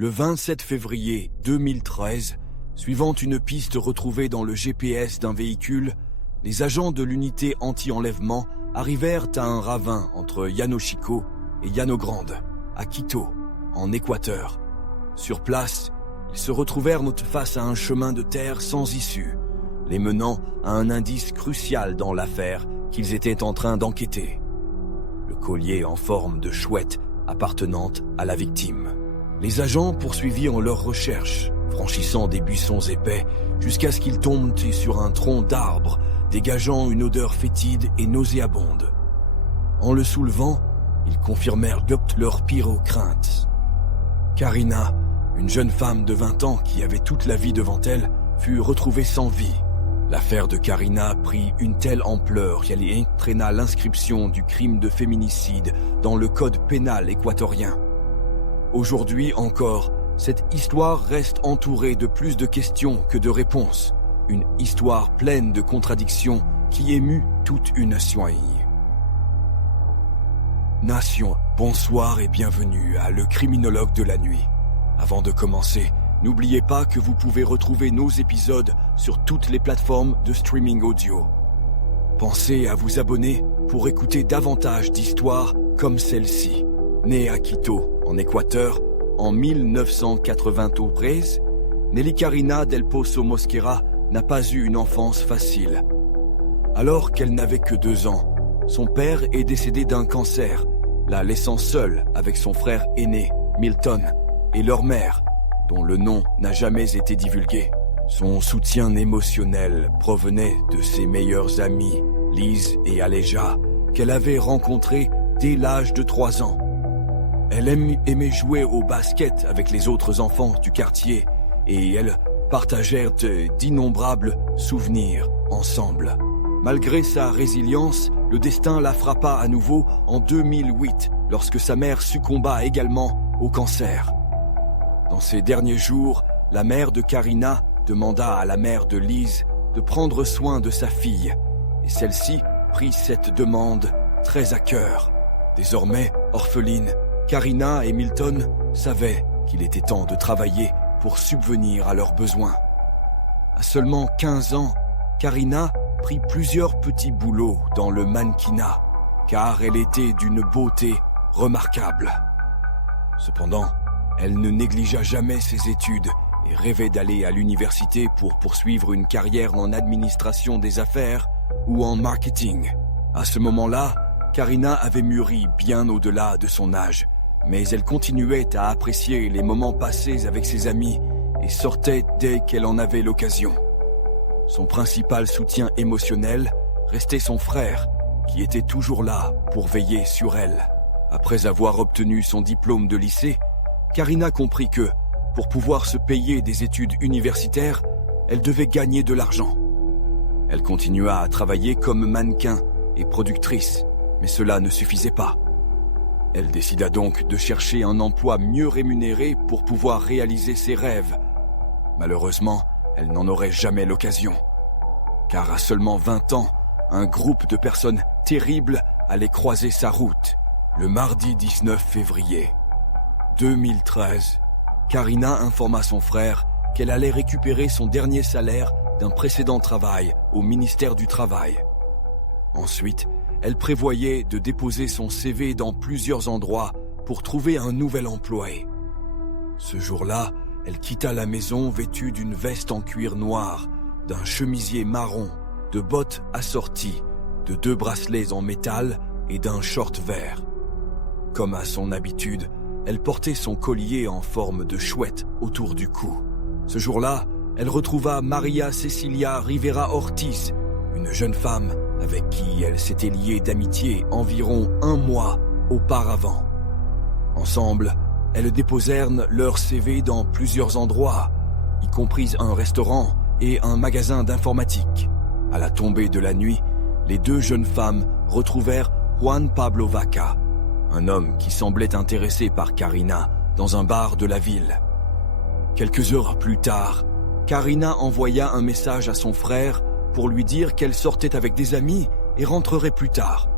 Le 27 février 2013, suivant une piste retrouvée dans le GPS d'un véhicule, les agents de l'unité anti-enlèvement arrivèrent à un ravin entre Yanoshiko et Llano Grande, à Quito, en Équateur. Sur place, ils se retrouvèrent face à un chemin de terre sans issue, les menant à un indice crucial dans l'affaire qu'ils étaient en train d'enquêter. Le collier en forme de chouette appartenant à la victime. Les agents poursuivirent leurs recherches, franchissant des buissons épais jusqu'à ce qu'ils tombent sur un tronc d'arbre dégageant une odeur fétide et nauséabonde. En le soulevant, ils confirmèrent leurs pires craintes. Karina, une jeune femme de 20 ans qui avait toute la vie devant elle, fut retrouvée sans vie. L'affaire de Karina prit une telle ampleur qu'elle y entraîna l'inscription du crime de féminicide dans le code pénal équatorien. Aujourd'hui encore, cette histoire reste entourée de plus de questions que de réponses. Une histoire pleine de contradictions qui émut toute une nation. Bonsoir et bienvenue à Le Criminologue de la Nuit. Avant de commencer, n'oubliez pas que vous pouvez retrouver nos épisodes sur toutes les plateformes de streaming audio. Pensez à vous abonner pour écouter davantage d'histoires comme celle-ci. Née à Quito, en Équateur, en 1993, Nelly Karina del Pozo Mosquera n'a pas eu une enfance facile. Alors qu'elle n'avait que 2 ans, son père est décédé d'un cancer, la laissant seule avec son frère aîné, Milton, et leur mère, dont le nom n'a jamais été divulgué. Son soutien émotionnel provenait de ses meilleurs amis, Liz et Aleja, qu'elle avait rencontrés dès l'âge de 3 ans. Elle aimait jouer au basket avec les autres enfants du quartier et elles partagèrent d'innombrables souvenirs ensemble. Malgré sa résilience, le destin la frappa à nouveau en 2008 lorsque sa mère succomba également au cancer. Dans ces derniers jours, la mère de Karina demanda à la mère de Liz de prendre soin de sa fille et celle-ci prit cette demande très à cœur. Désormais orpheline, Karina et Milton savaient qu'il était temps de travailler pour subvenir à leurs besoins. À seulement 15 ans, Karina prit plusieurs petits boulots dans le mannequinat, car elle était d'une beauté remarquable. Cependant, elle ne négligea jamais ses études et rêvait d'aller à l'université pour poursuivre une carrière en administration des affaires ou en marketing. À ce moment-là, Karina avait mûri bien au-delà de son âge, mais elle continuait à apprécier les moments passés avec ses amis et sortait dès qu'elle en avait l'occasion. Son principal soutien émotionnel restait son frère, qui était toujours là pour veiller sur elle. Après avoir obtenu son diplôme de lycée, Karina comprit que, pour pouvoir se payer des études universitaires, elle devait gagner de l'argent. Elle continua à travailler comme mannequin et productrice, mais cela ne suffisait pas. Elle décida donc de chercher un emploi mieux rémunéré pour pouvoir réaliser ses rêves. Malheureusement, elle n'en aurait jamais l'occasion. Car à seulement 20 ans, un groupe de personnes terribles allait croiser sa route. Le mardi 19 février 2013, Karina informa son frère qu'elle allait récupérer son dernier salaire d'un précédent travail au ministère du Travail. Ensuite, elle prévoyait de déposer son CV dans plusieurs endroits pour trouver un nouvel emploi. Ce jour-là, elle quitta la maison vêtue d'une veste en cuir noir, d'un chemisier marron, de bottes assorties, de 2 bracelets en métal et d'un short vert. Comme à son habitude, elle portait son collier en forme de chouette autour du cou. Ce jour-là, elle retrouva Maria Cecilia Rivera Ortiz, une jeune femme avec qui elle s'était liée d'amitié environ 1 mois auparavant. Ensemble, elles déposèrent leur CV dans plusieurs endroits, y compris un restaurant et un magasin d'informatique. À la tombée de la nuit, les 2 jeunes femmes retrouvèrent Juan Pablo Vaca, un homme qui semblait intéressé par Karina dans un bar de la ville. Quelques heures plus tard, Karina envoya un message à son frère pour lui dire qu'elle sortait avec des amis et rentrerait plus tard.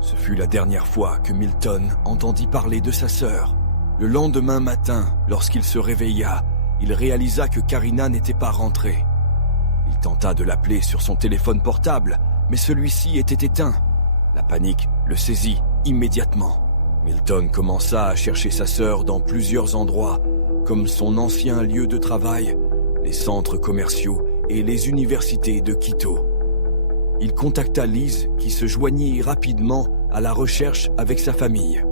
Ce fut la dernière fois que Milton entendit parler de sa sœur. Le lendemain matin, lorsqu'il se réveilla, il réalisa que Karina n'était pas rentrée. Il tenta de l'appeler sur son téléphone portable, mais celui-ci était éteint. La panique le saisit immédiatement. Milton commença à chercher sa sœur dans plusieurs endroits, comme son ancien lieu de travail, les centres commerciaux et les universités de Quito. Il contacta Liz, qui se joignit rapidement à la recherche avec sa famille.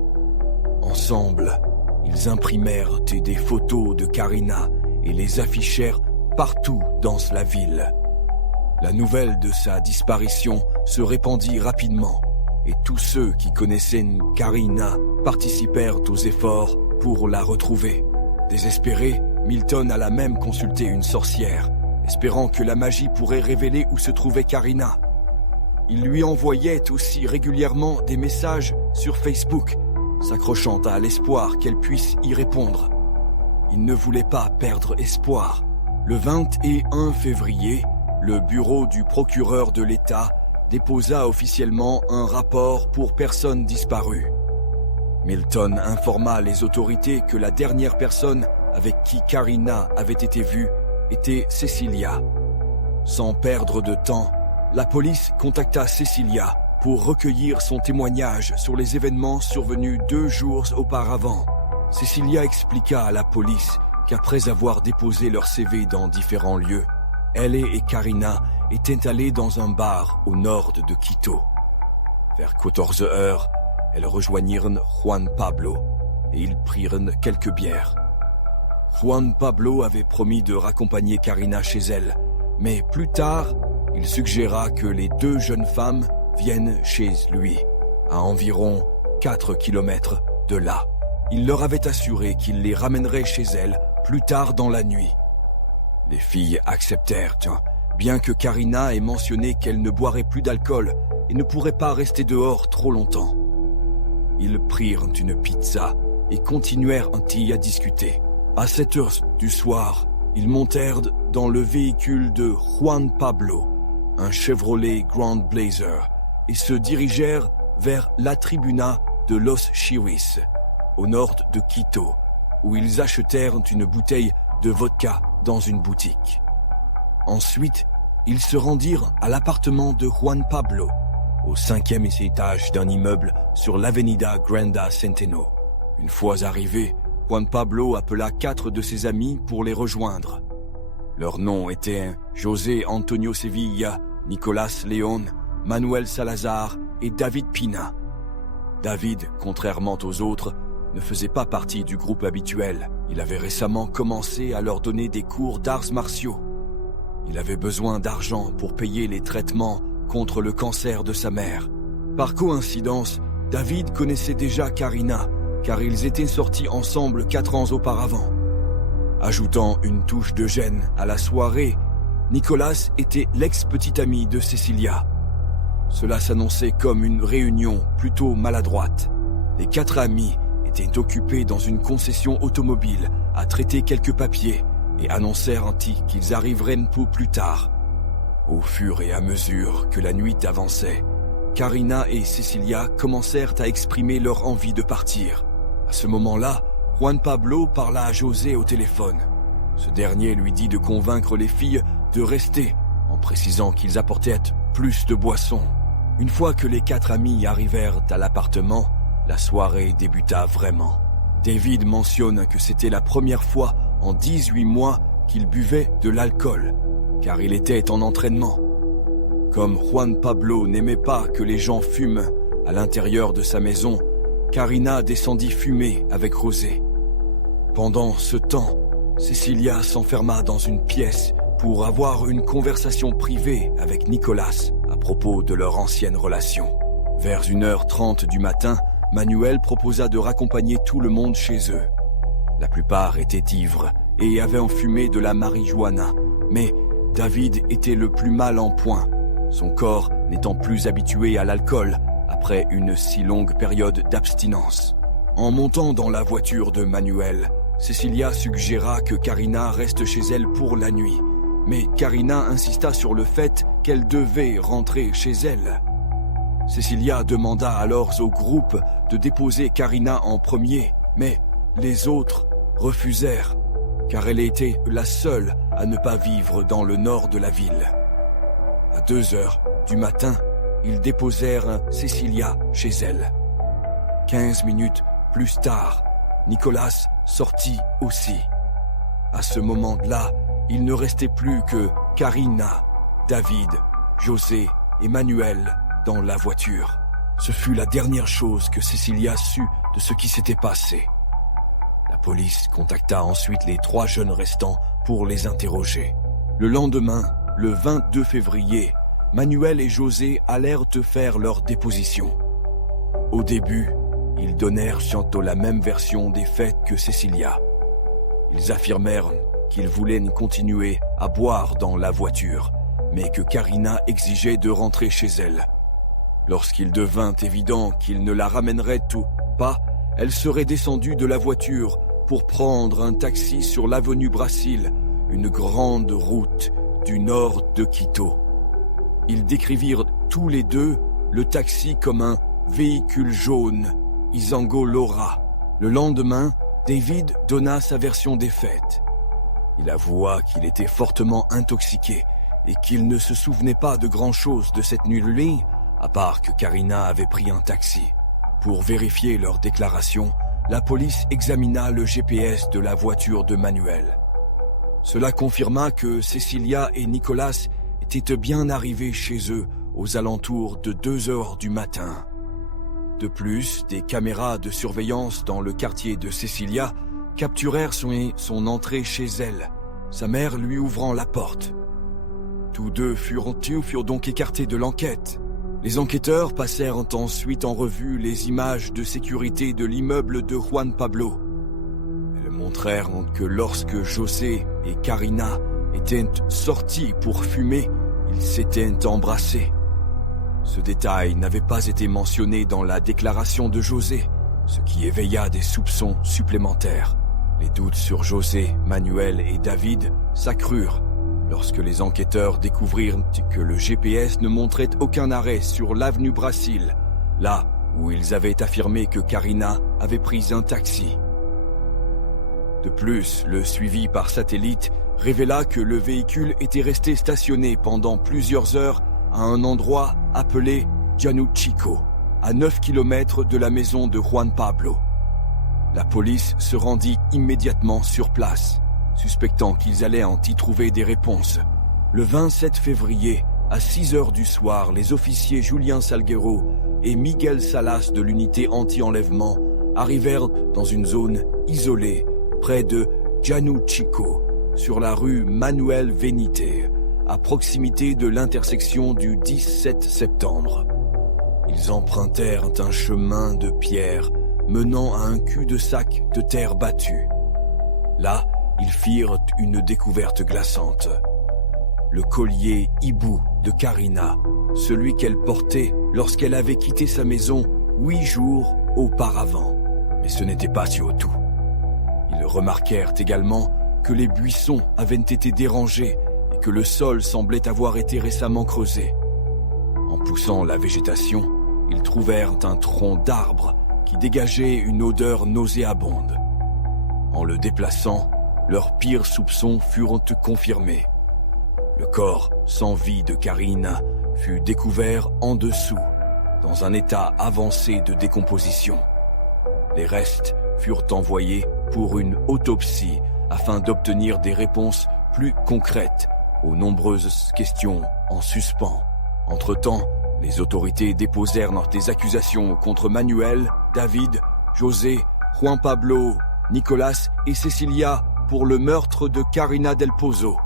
Ensemble, ils imprimèrent des photos de Karina et les affichèrent partout dans la ville. La nouvelle de sa disparition se répandit rapidement et tous ceux qui connaissaient Karina participèrent aux efforts pour la retrouver. Désespéré, Milton alla même consulter une sorcière, espérant que la magie pourrait révéler où se trouvait Karina. Il lui envoyait aussi régulièrement des messages sur Facebook, s'accrochant à l'espoir qu'elle puisse y répondre. Il ne voulait pas perdre espoir. Le 21 février, le bureau du procureur de l'État déposa officiellement un rapport pour personnes disparues. Milton informa les autorités que la dernière personne avec qui Karina avait été vue était Cecilia. Sans perdre de temps, la police contacta Cecilia pour recueillir son témoignage sur les événements survenus 2 jours auparavant. Cecilia expliqua à la police qu'après avoir déposé leur CV dans différents lieux, elle et Karina étaient allées dans un bar au nord de Quito. Vers 14 heures, elles rejoignirent Juan Pablo et ils prirent quelques bières. Juan Pablo avait promis de raccompagner Karina chez elle, mais plus tard, il suggéra que les 2 jeunes femmes viennent chez lui, à environ 4 kilomètres de là. Il leur avait assuré qu'il les ramènerait chez elles plus tard dans la nuit. Les filles acceptèrent, bien que Karina ait mentionné qu'elle ne boirait plus d'alcool et ne pourrait pas rester dehors trop longtemps. Ils prirent une pizza et continuèrent à discuter. À 7 heures du soir, ils montèrent dans le véhicule de Juan Pablo, un Chevrolet Grand Blazer, et se dirigèrent vers la tribuna de Los Chihuis, au nord de Quito, où ils achetèrent une bouteille de vodka dans une boutique. Ensuite, ils se rendirent à l'appartement de Juan Pablo, au 5e étage d'un immeuble sur l'Avenida Granda Centeno. Une fois arrivés, Juan Pablo appela 4 de ses amis pour les rejoindre. Leurs noms étaient José Antonio Sevilla, Nicolas León, Manuel Salazar et David Pina. David, contrairement aux autres, ne faisait pas partie du groupe habituel. Il avait récemment commencé à leur donner des cours d'arts martiaux. Il avait besoin d'argent pour payer les traitements contre le cancer de sa mère. Par coïncidence, David connaissait déjà Karina, car ils étaient sortis ensemble 4 ans auparavant. Ajoutant une touche de gêne à la soirée, Nicolas était l'ex-petit ami de Cecilia. Cela s'annonçait comme une réunion plutôt maladroite. Les 4 amis étaient occupés dans une concession automobile à traiter quelques papiers et annoncèrent qu'ils arriveraient plus tard. Au fur et à mesure que la nuit avançait, Karina et Cecilia commencèrent à exprimer leur envie de partir. À ce moment-là, Juan Pablo parla à José au téléphone. Ce dernier lui dit de convaincre les filles de rester, en précisant qu'ils apportaient plus de boissons. Une fois que les 4 amis arrivèrent à l'appartement, la soirée débuta vraiment. David mentionne que c'était la première fois en 18 mois qu'il buvait de l'alcool, car il était en entraînement. Comme Juan Pablo n'aimait pas que les gens fument à l'intérieur de sa maison, Karina descendit fumer avec José. Pendant ce temps, Cecilia s'enferma dans une pièce pour avoir une conversation privée avec Nicolas à propos de leur ancienne relation. Vers 1h30 du matin, Manuel proposa de raccompagner tout le monde chez eux. La plupart étaient ivres et avaient enfumé de la marijuana, mais David était le plus mal en point, son corps n'étant plus habitué à l'alcool après une si longue période d'abstinence. En montant dans la voiture de Manuel, Cecilia suggéra que Karina reste chez elle pour la nuit, mais Karina insista sur le fait qu'elle devait rentrer chez elle. Cecilia demanda alors au groupe de déposer Karina en premier, mais les autres refusèrent, car elle était la seule à ne pas vivre dans le nord de la ville. À 2 heures du matin, ils déposèrent Cecilia chez elle. 15 minutes plus tard, Nicolas sortit aussi. À ce moment-là, il ne restait plus que Karina, David, José et Manuel dans la voiture. Ce fut la dernière chose que Cecilia sut de ce qui s'était passé. La police contacta ensuite les 3 jeunes restants pour les interroger. Le lendemain, le 22 février, Manuel et José allèrent faire leur déposition. Au début, ils donnèrent bientôt la même version des faits que Cecilia. Ils affirmèrent qu'ils voulaient continuer à boire dans la voiture, mais que Karina exigeait de rentrer chez elle. Lorsqu'il devint évident qu'il ne la ramènerait pas, elle serait descendue de la voiture pour prendre un taxi sur l'avenue Brasil, une grande route du nord de Quito. Ils décrivirent tous les deux le taxi comme un véhicule jaune, Isango Laura. Le lendemain, David donna sa version des faits. Il avoua qu'il était fortement intoxiqué et qu'il ne se souvenait pas de grand-chose de cette nuit, à part que Karina avait pris un taxi. Pour vérifier leurs déclarations, la police examina le GPS de la voiture de Manuel. Cela confirma que Cecilia et Nicolas étaient bien arrivés chez eux aux alentours de 2 heures du matin. De plus, des caméras de surveillance dans le quartier de Cecilia capturèrent son entrée chez elle, sa mère lui ouvrant la porte. Tous deux furent donc écartés de l'enquête. Les enquêteurs passèrent ensuite en revue les images de sécurité de l'immeuble de Juan Pablo. Elles montrèrent que lorsque José et Karina étaient sortis pour fumer, ils s'étaient embrassés. Ce détail n'avait pas été mentionné dans la déclaration de José, ce qui éveilla des soupçons supplémentaires. Les doutes sur José, Manuel et David s'accrurent lorsque les enquêteurs découvrirent que le GPS ne montrait aucun arrêt sur l'avenue Brasil, là où ils avaient affirmé que Karina avait pris un taxi. De plus, le suivi par satellite révéla que le véhicule était resté stationné pendant plusieurs heures à un endroit appelé Januchico, à 9 km de la maison de Juan Pablo. La police se rendit immédiatement sur place, suspectant qu'ils allaient y trouver des réponses. Le 27 février, à 6 heures du soir, les officiers Julien Salguero et Miguel Salas de l'unité anti-enlèvement arrivèrent dans une zone isolée, près de Januchico, sur la rue Manuel Venite, à proximité de l'intersection du 17 septembre. Ils empruntèrent un chemin de pierre menant à un cul-de-sac de terre battue. Là, ils firent une découverte glaçante. Le collier hibou de Karina, celui qu'elle portait lorsqu'elle avait quitté sa maison 8 jours auparavant. Mais ce n'était pas tout. Ils remarquèrent également que les buissons avaient été dérangés et que le sol semblait avoir été récemment creusé. En poussant la végétation, ils trouvèrent un tronc d'arbre qui dégageait une odeur nauséabonde. En le déplaçant, leurs pires soupçons furent confirmés. Le corps sans vie de Karina fut découvert en dessous, dans un état avancé de décomposition. Les restes furent envoyés pour une autopsie afin d'obtenir des réponses plus concrètes aux nombreuses questions en suspens. Entre-temps, les autorités déposèrent des accusations contre Manuel, David, José, Juan Pablo, Nicolas et Cecilia pour le meurtre de Karina Del Pozo.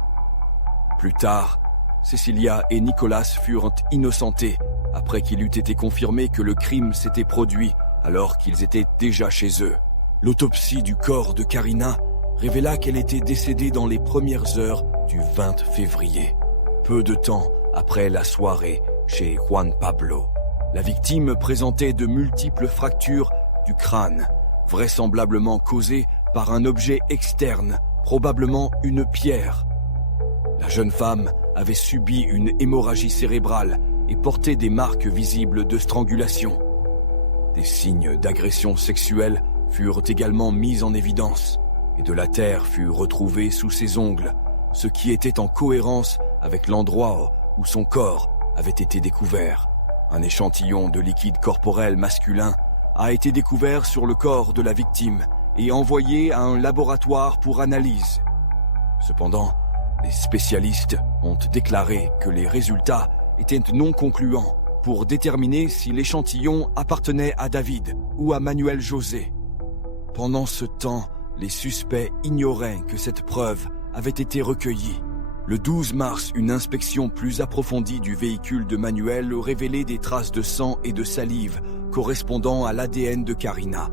Plus tard, Cecilia et Nicolas furent innocentés après qu'il eût été confirmé que le crime s'était produit alors qu'ils étaient déjà chez eux. L'autopsie du corps de Karina révéla qu'elle était décédée dans les premières heures du 20 février, peu de temps après la soirée chez Juan Pablo. La victime présentait de multiples fractures du crâne, vraisemblablement causées par un objet externe, probablement une pierre. La jeune femme avait subi une hémorragie cérébrale et portait des marques visibles de strangulation. Des signes d'agression sexuelle furent également mises en évidence, et de la terre fut retrouvée sous ses ongles, ce qui était en cohérence avec l'endroit où son corps avait été découvert. Un échantillon de liquide corporel masculin a été découvert sur le corps de la victime et envoyé à un laboratoire pour analyse. Cependant, les spécialistes ont déclaré que les résultats étaient non concluants pour déterminer si l'échantillon appartenait à David ou à Manuel José. Pendant ce temps, les suspects ignoraient que cette preuve avait été recueillie. Le 12 mars, une inspection plus approfondie du véhicule de Manuel révélait des traces de sang et de salive correspondant à l'ADN de Karina.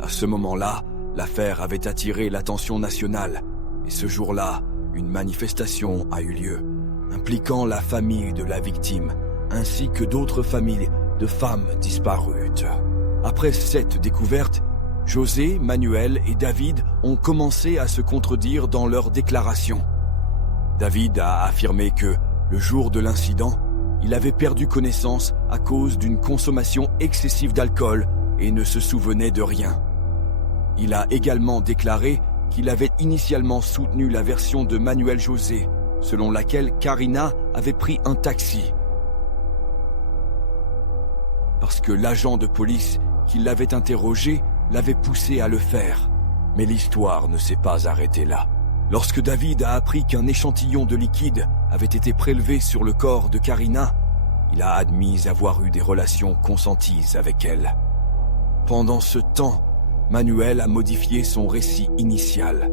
À ce moment-là, l'affaire avait attiré l'attention nationale et ce jour-là, une manifestation a eu lieu, impliquant la famille de la victime ainsi que d'autres familles de femmes disparues. Après cette découverte, José, Manuel et David ont commencé à se contredire dans leurs déclarations. David a affirmé que, le jour de l'incident, il avait perdu connaissance à cause d'une consommation excessive d'alcool et ne se souvenait de rien. Il a également déclaré qu'il avait initialement soutenu la version de Manuel José, selon laquelle Karina avait pris un taxi. Parce que l'agent de police qui l'avait interrogé l'avait poussé à le faire. Mais l'histoire ne s'est pas arrêtée là. Lorsque David a appris qu'un échantillon de liquide avait été prélevé sur le corps de Karina, il a admis avoir eu des relations consenties avec elle. Pendant ce temps, Manuel a modifié son récit initial.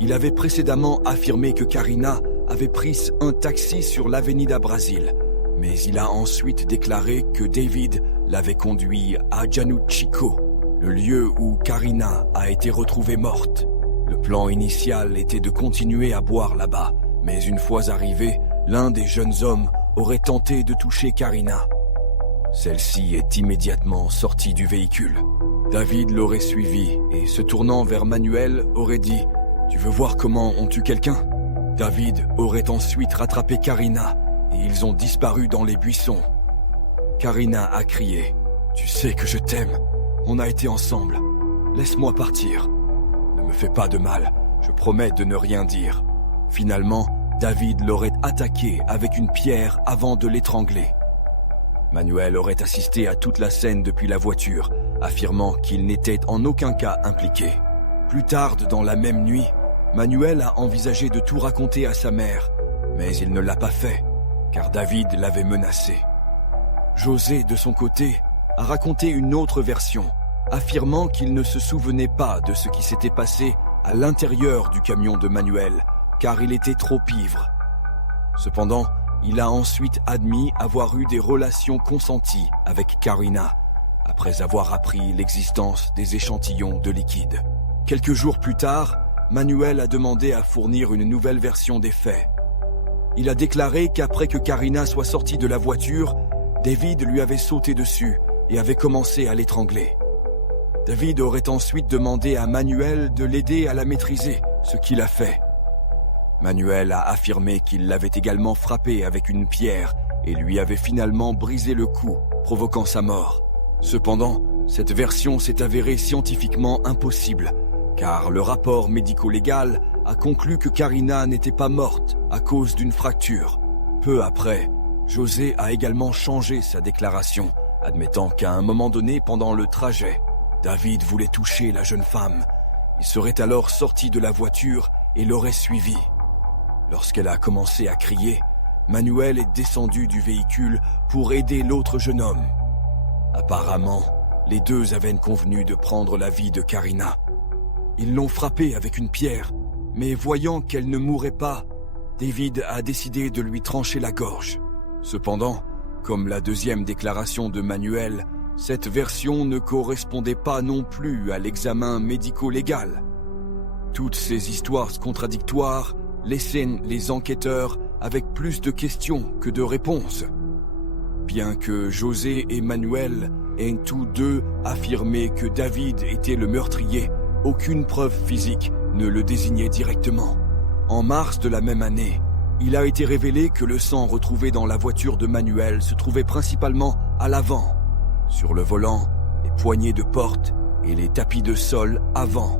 Il avait précédemment affirmé que Karina avait pris un taxi sur l'Avenida Brasil, mais il a ensuite déclaré que David l'avait conduit à Januchico, le lieu où Karina a été retrouvée morte. Le plan initial était de continuer à boire là-bas, mais une fois arrivé, l'un des jeunes hommes aurait tenté de toucher Karina. Celle-ci est immédiatement sortie du véhicule. David l'aurait suivi et, se tournant vers Manuel, aurait dit « Tu veux voir comment on tue quelqu'un ?» David aurait ensuite rattrapé Karina et ils ont disparu dans les buissons. Karina a crié « Tu sais que je t'aime, on a été ensemble, laisse-moi partir. Ne me fais pas de mal, je promets de ne rien dire. » Finalement, David l'aurait attaqué avec une pierre avant de l'étrangler. Manuel aurait assisté à toute la scène depuis la voiture, affirmant qu'il n'était en aucun cas impliqué. Plus tard dans la même nuit, Manuel a envisagé de tout raconter à sa mère, mais il ne l'a pas fait, car David l'avait menacé. José, de son côté, a raconté une autre version, affirmant qu'il ne se souvenait pas de ce qui s'était passé à l'intérieur du camion de Manuel, car il était trop ivre. Cependant, il a ensuite admis avoir eu des relations consenties avec Karina, après avoir appris l'existence des échantillons de liquide. Quelques jours plus tard, Manuel a demandé à fournir une nouvelle version des faits. Il a déclaré qu'après que Karina soit sortie de la voiture, David lui avait sauté dessus et avait commencé à l'étrangler. David aurait ensuite demandé à Manuel de l'aider à la maîtriser, ce qu'il a fait. Manuel a affirmé qu'il l'avait également frappé avec une pierre et lui avait finalement brisé le cou, provoquant sa mort. Cependant, cette version s'est avérée scientifiquement impossible, car le rapport médico-légal a conclu que Karina n'était pas morte à cause d'une fracture. Peu après, José a également changé sa déclaration, admettant qu'à un moment donné pendant le trajet, David voulait toucher la jeune femme. Il serait alors sorti de la voiture et l'aurait suivie. Lorsqu'elle a commencé à crier, Manuel est descendu du véhicule pour aider l'autre jeune homme. Apparemment, les deux avaient convenu de prendre la vie de Karina. Ils l'ont frappée avec une pierre, mais voyant qu'elle ne mourrait pas, David a décidé de lui trancher la gorge. Cependant, comme la deuxième déclaration de Manuel, cette version ne correspondait pas non plus à l'examen médico-légal. Toutes ces histoires contradictoires laissaient les enquêteurs avec plus de questions que de réponses. Bien que José et Manuel aient tous deux affirmé que David était le meurtrier, aucune preuve physique ne le désignait directement. En mars de la même année, il a été révélé que le sang retrouvé dans la voiture de Manuel se trouvait principalement à l'avant, sur le volant, les poignées de porte et les tapis de sol avant.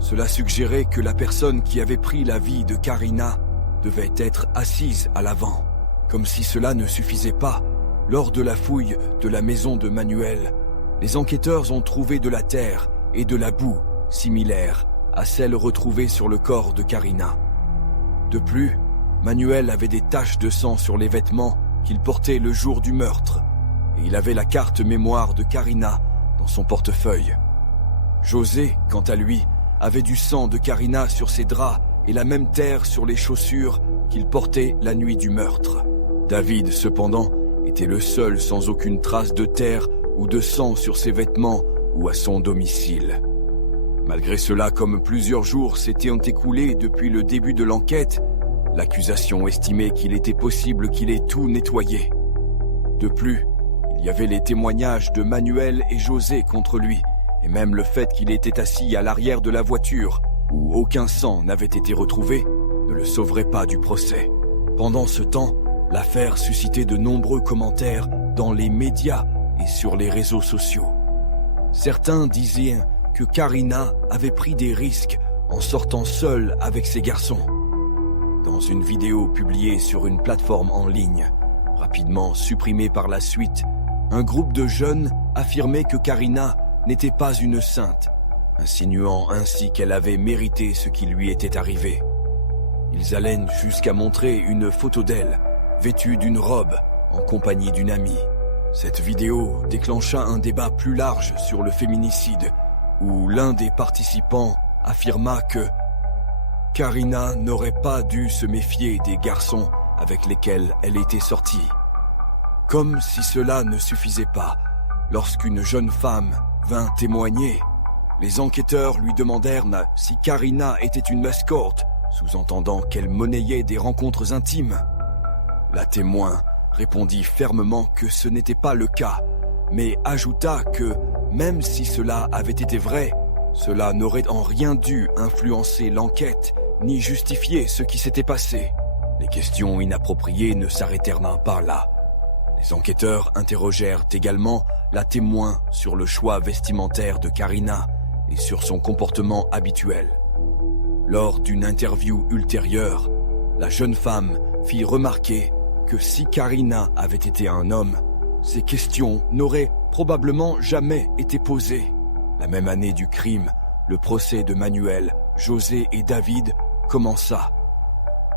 Cela suggérait que la personne qui avait pris la vie de Karina devait être assise à l'avant. Comme si cela ne suffisait pas, lors de la fouille de la maison de Manuel, les enquêteurs ont trouvé de la terre et de la boue similaires à celles retrouvées sur le corps de Karina. De plus, Manuel avait des taches de sang sur les vêtements qu'il portait le jour du meurtre, et il avait la carte mémoire de Karina dans son portefeuille. José, quant à lui, avait du sang de Karina sur ses draps et la même terre sur les chaussures qu'il portait la nuit du meurtre. David, cependant, était le seul sans aucune trace de terre ou de sang sur ses vêtements ou à son domicile. Malgré cela, comme plusieurs jours s'étaient écoulés depuis le début de l'enquête, l'accusation estimait qu'il était possible qu'il ait tout nettoyé. De plus, il y avait les témoignages de Manuel et José contre lui, et même le fait qu'il était assis à l'arrière de la voiture, où aucun sang n'avait été retrouvé, ne le sauverait pas du procès. Pendant ce temps, l'affaire suscitait de nombreux commentaires dans les médias et sur les réseaux sociaux. Certains disaient que Karina avait pris des risques en sortant seule avec ses garçons. Dans une vidéo publiée sur une plateforme en ligne, rapidement supprimée par la suite, un groupe de jeunes affirmait que Karina n'était pas une sainte, insinuant ainsi qu'elle avait mérité ce qui lui était arrivé. Ils allaient jusqu'à montrer une photo d'elle, vêtue d'une robe, en compagnie d'une amie. Cette vidéo déclencha un débat plus large sur le féminicide, où l'un des participants affirma que Karina n'aurait pas dû se méfier des garçons avec lesquels elle était sortie. Comme si cela ne suffisait pas, lorsqu'une jeune femme vint témoigner, les enquêteurs lui demandèrent si Karina était une escorte, sous-entendant qu'elle monnayait des rencontres intimes. La témoin répondit fermement que ce n'était pas le cas, mais ajouta que, même si cela avait été vrai, cela n'aurait en rien dû influencer l'enquête ni justifier ce qui s'était passé. Les questions inappropriées ne s'arrêtèrent pas là. Les enquêteurs interrogèrent également la témoin sur le choix vestimentaire de Karina et sur son comportement habituel. Lors d'une interview ultérieure, la jeune femme fit remarquer que si Karina avait été un homme, ces questions n'auraient probablement jamais été posées. La même année du crime, le procès de Manuel, José et David commença.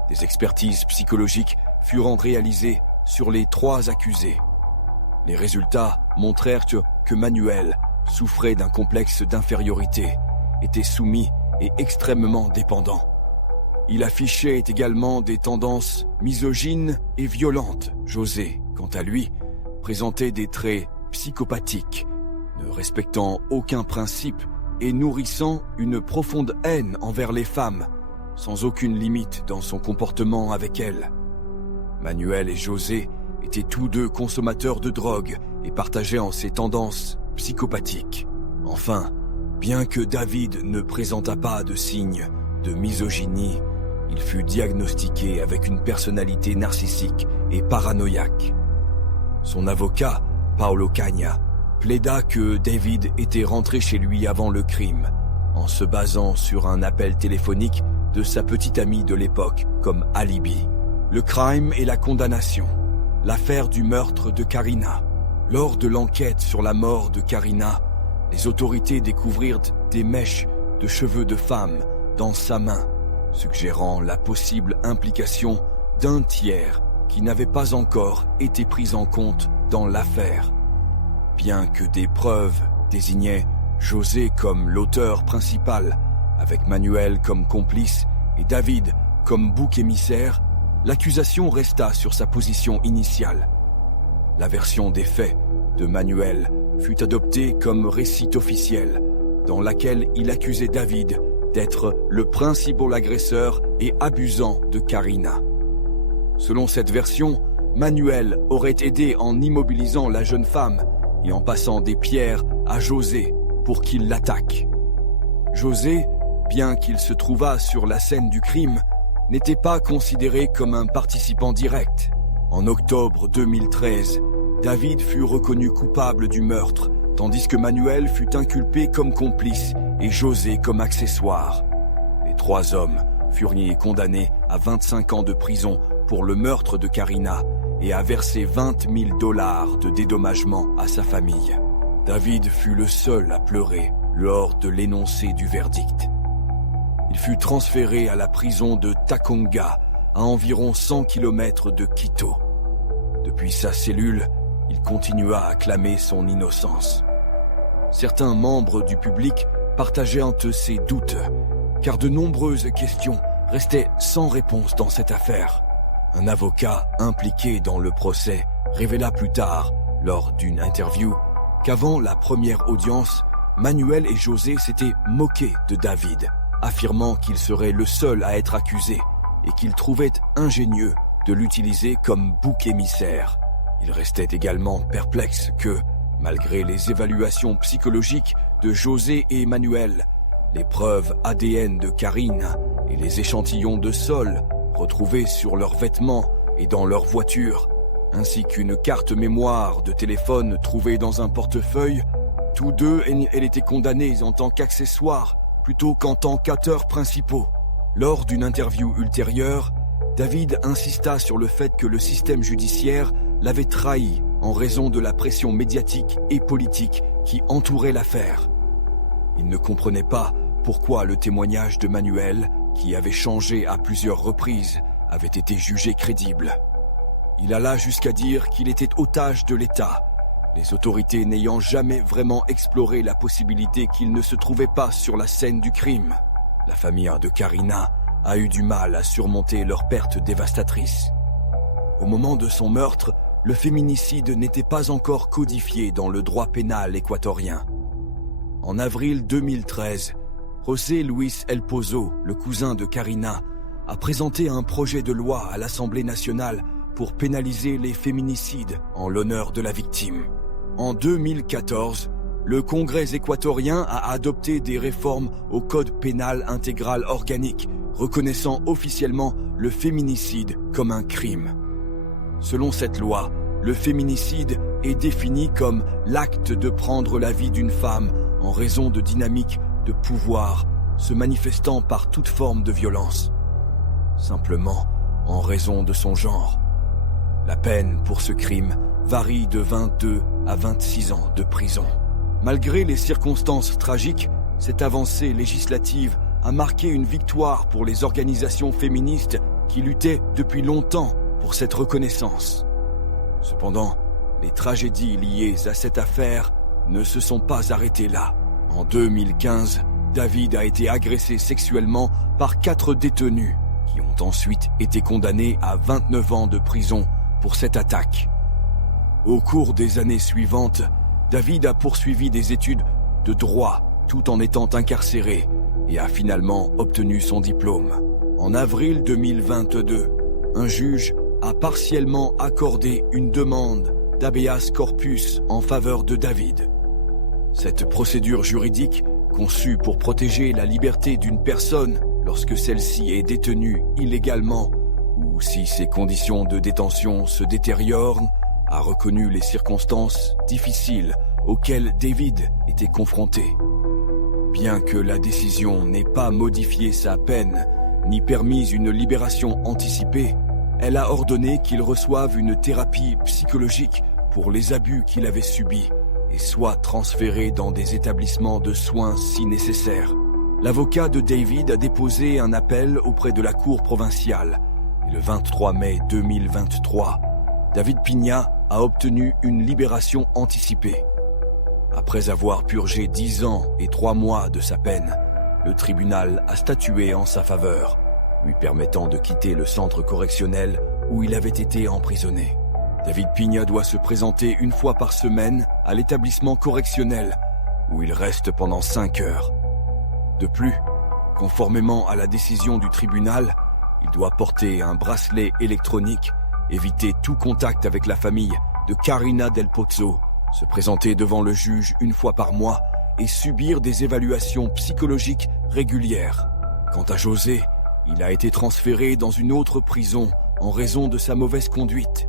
Des expertises psychologiques furent réalisées sur les 3 accusés. Les résultats montrèrent que Manuel souffrait d'un complexe d'infériorité, était soumis et extrêmement dépendant. Il affichait également des tendances misogynes et violentes. José, quant à lui, présentait des traits psychopathiques, ne respectant aucun principe et nourrissant une profonde haine envers les femmes, sans aucune limite dans son comportement avec elles. Manuel et José étaient tous deux consommateurs de drogue et partageaient en ces tendances psychopathiques. Enfin, bien que David ne présenta pas de signes de misogynie, il fut diagnostiqué avec une personnalité narcissique et paranoïaque. Son avocat, Paolo Cagna, plaida que David était rentré chez lui avant le crime, en se basant sur un appel téléphonique de sa petite amie de l'époque comme alibi. Le crime et la condamnation. L'affaire du meurtre de Karina. Lors de l'enquête sur la mort de Karina, les autorités découvrirent des mèches de cheveux de femme dans sa main, suggérant la possible implication d'un tiers qui n'avait pas encore été pris en compte dans l'affaire. Bien que des preuves désignaient José comme l'auteur principal, avec Manuel comme complice et David comme bouc émissaire, l'accusation resta sur sa position initiale. La version des faits de Manuel fut adoptée comme récit officiel, dans laquelle il accusait David d'être le principal agresseur et abusant de Karina. Selon cette version, Manuel aurait aidé en immobilisant la jeune femme et en passant des pierres à José pour qu'il l'attaque. José, bien qu'il se trouvât sur la scène du crime, n'était pas considéré comme un participant direct. En octobre 2013, David fut reconnu coupable du meurtre tandis que Manuel fut inculpé comme complice et José comme accessoire. Les 3 hommes furent condamnés à 25 ans de prison pour le meurtre de Karina et à verser $20 000 de dédommagement à sa famille. David fut le seul à pleurer lors de l'énoncé du verdict. Il fut transféré à la prison de Takonga, à environ 100 km de Quito. Depuis sa cellule, il continua à clamer son innocence. Certains membres du public partageaient un de ses doutes, car de nombreuses questions restaient sans réponse dans cette affaire. Un avocat impliqué dans le procès révéla plus tard, lors d'une interview, qu'avant la première audience, Manuel et José s'étaient moqués de David, affirmant qu'il serait le seul à être accusé et qu'il trouvait ingénieux de l'utiliser comme bouc émissaire. Il restait également perplexe que, malgré les évaluations psychologiques de José et Manuel, les preuves ADN de Karina et les échantillons de sol retrouvés sur leurs vêtements et dans leur voiture, ainsi qu'une carte mémoire de téléphone trouvée dans un portefeuille, tous deux elles étaient condamnés en tant qu'accessoires plutôt qu'en tant qu'acteurs principaux. Lors d'une interview ultérieure, David insista sur le fait que le système judiciaire l'avait trahi en raison de la pression médiatique et politique qui entourait l'affaire. Il ne comprenait pas pourquoi le témoignage de Manuel, qui avait changé à plusieurs reprises, avait été jugé crédible. Il alla jusqu'à dire qu'il était otage de l'État, les autorités n'ayant jamais vraiment exploré la possibilité qu'il ne se trouvait pas sur la scène du crime. La famille de Karina a eu du mal à surmonter leur perte dévastatrice. Au moment de son meurtre, le féminicide n'était pas encore codifié dans le droit pénal équatorien. En avril 2013, José Luis El Pozo, le cousin de Karina, a présenté un projet de loi à l'Assemblée nationale pour pénaliser les féminicides en l'honneur de la victime. En 2014, le Congrès équatorien a adopté des réformes au Code pénal intégral organique, reconnaissant officiellement le féminicide comme un crime. Selon cette loi, le féminicide est défini comme l'acte de prendre la vie d'une femme en raison de dynamiques de pouvoir se manifestant par toute forme de violence, simplement en raison de son genre. La peine pour ce crime varie de 22 à 26 ans de prison. Malgré les circonstances tragiques, cette avancée législative a marqué une victoire pour les organisations féministes qui luttaient depuis longtemps pour cette reconnaissance. Cependant, les tragédies liées à cette affaire ne se sont pas arrêtées là. En 2015, David a été agressé sexuellement par 4 détenus qui ont ensuite été condamnés à 29 ans de prison pour cette attaque. Au cours des années suivantes, David a poursuivi des études de droit tout en étant incarcéré et a finalement obtenu son diplôme. En avril 2022, un juge a partiellement accordé une demande d'habeas corpus en faveur de David. Cette procédure juridique, conçue pour protéger la liberté d'une personne lorsque celle-ci est détenue illégalement ou si ses conditions de détention se détériorent, a reconnu les circonstances difficiles auxquelles David était confronté. Bien que la décision n'ait pas modifié sa peine ni permis une libération anticipée, elle a ordonné qu'il reçoive une thérapie psychologique pour les abus qu'il avait subis et soit transféré dans des établissements de soins si nécessaire. L'avocat de David a déposé un appel auprès de la Cour provinciale et le 23 mai 2023, David Pina a obtenu une libération anticipée. Après avoir purgé 10 ans et 3 mois de sa peine, le tribunal a statué en sa faveur, lui permettant de quitter le centre correctionnel où il avait été emprisonné. David Pina doit se présenter une fois par semaine à l'établissement correctionnel où il reste pendant 5 heures. De plus, conformément à la décision du tribunal, il doit porter un bracelet électronique, éviter tout contact avec la famille de Karina Del Pozo, se présenter devant le juge une fois par mois et subir des évaluations psychologiques régulières. Quant à José, il a été transféré dans une autre prison en raison de sa mauvaise conduite.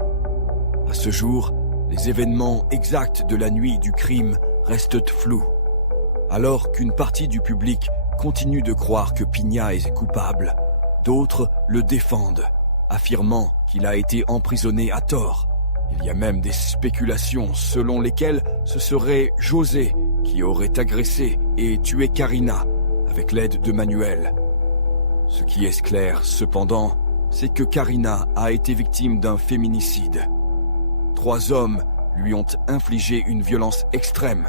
À ce jour, les événements exacts de la nuit du crime restent floues. Alors qu'une partie du public continue de croire que Pina est coupable, d'autres le défendent, affirmant qu'il a été emprisonné à tort. Il y a même des spéculations selon lesquelles ce serait José qui aurait agressé et tué Karina avec l'aide de Manuel. Ce qui est clair, cependant, c'est que Karina a été victime d'un féminicide. 3 hommes lui ont infligé une violence extrême